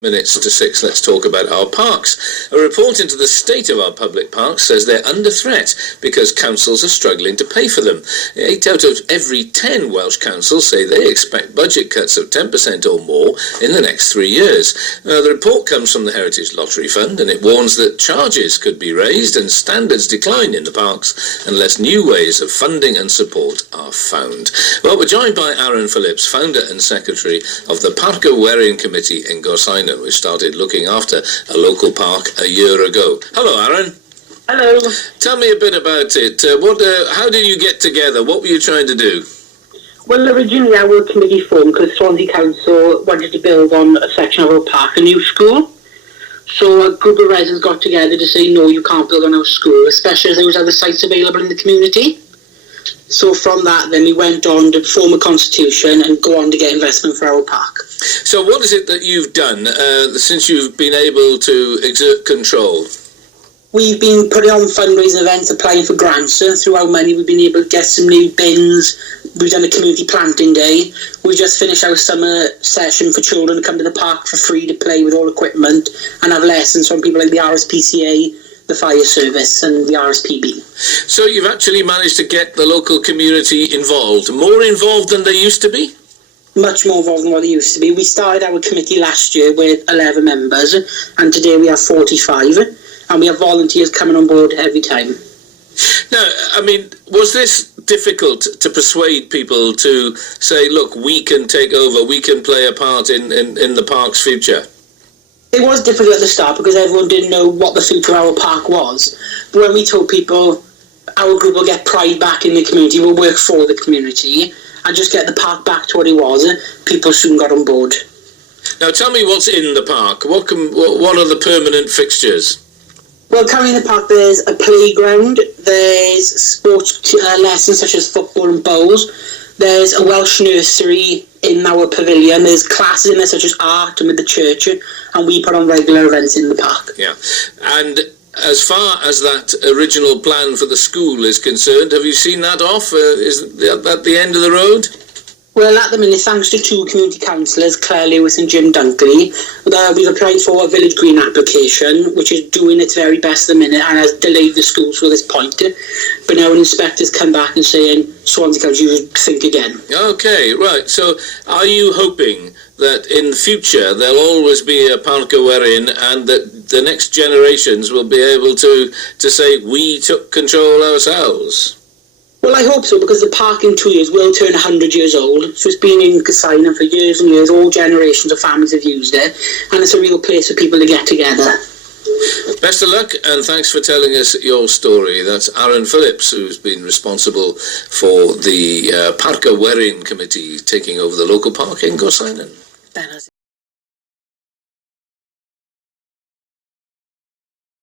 Minutes to 6, let's talk about our parks. A report into the state of our public parks says they're under threat because councils are struggling to pay for them. 8 out of every 10 Welsh councils say they expect budget cuts of 10% or more in the next 3 years. The report comes from the Heritage Lottery Fund, and it warns that charges could be raised and standards decline in the parks unless new ways of funding and support are found. Well, we're joined by Aaron Phillips, founder and secretary of the Parc y Werin Committee in Gorsainen, which started looking after a local park a year ago. Hello, Aaron. Hello. Tell me a bit about it. How did you get together? What were you trying to do? Well, originally our committee formed because Swansea Council wanted to build on a section of our park, a new school. So a group of residents got together to say, no, you can't build on our school, especially as there was other sites available in the community. So from that, then we went on to form a constitution and go on to get investment for our park. So what is it that you've done since you've been able to exert control? We've been putting on fundraising events, applying for grants, and through our money we've been able to get some new bins. We've done a community planting day. We just finished our summer session for children to come to the park for free to play with all equipment and have lessons from people like the RSPCA, the fire service and the RSPB. So you've actually managed to get the local community involved, more involved than they used to be? Much more involved than what they used to be. We started our committee last year with 11 members, and today we have 45, and we have volunteers coming on board every time. Now, I mean, was this difficult to persuade people to say, look, we can take over, we can play a part in the park's future? It was difficult at the start because everyone didn't know what the future of our park was. But when we told people our group will get pride back in the community, we'll work for the community and just get the park back to what it was, people soon got on board. Now tell me what's in the park. What are the permanent fixtures? Well, currently in the park there's a playground, there's sports lessons such as football and bowls, there's a Welsh nursery in our pavilion, there's classes in there such as art and with the church, and we put on regular events in the park. Yeah, and as far as that original plan for the school is concerned, have you seen that off? Is that the end of the road? Well, at the minute, thanks to two community councillors, Claire Lewis and Jim Dunkley, we've applied for a Village Green application, which is doing its very best at the minute and has delayed the school to this point. But now an inspector's come back and saying, Swansea Council, you should think again. Okay, right. So are you hoping that in the future there'll always be a Parc y Werin and that the next generations will be able to say, we took control ourselves? Well, I hope so, because the park in 2 years will turn 100 years old. So it's been in Gorsainen for years and years. All generations of families have used it. And it's a real place for people to get together. Best of luck, and thanks for telling us your story. That's Aaron Phillips, who's been responsible for the Parc y Werin Committee taking over the local park in Gorsainen.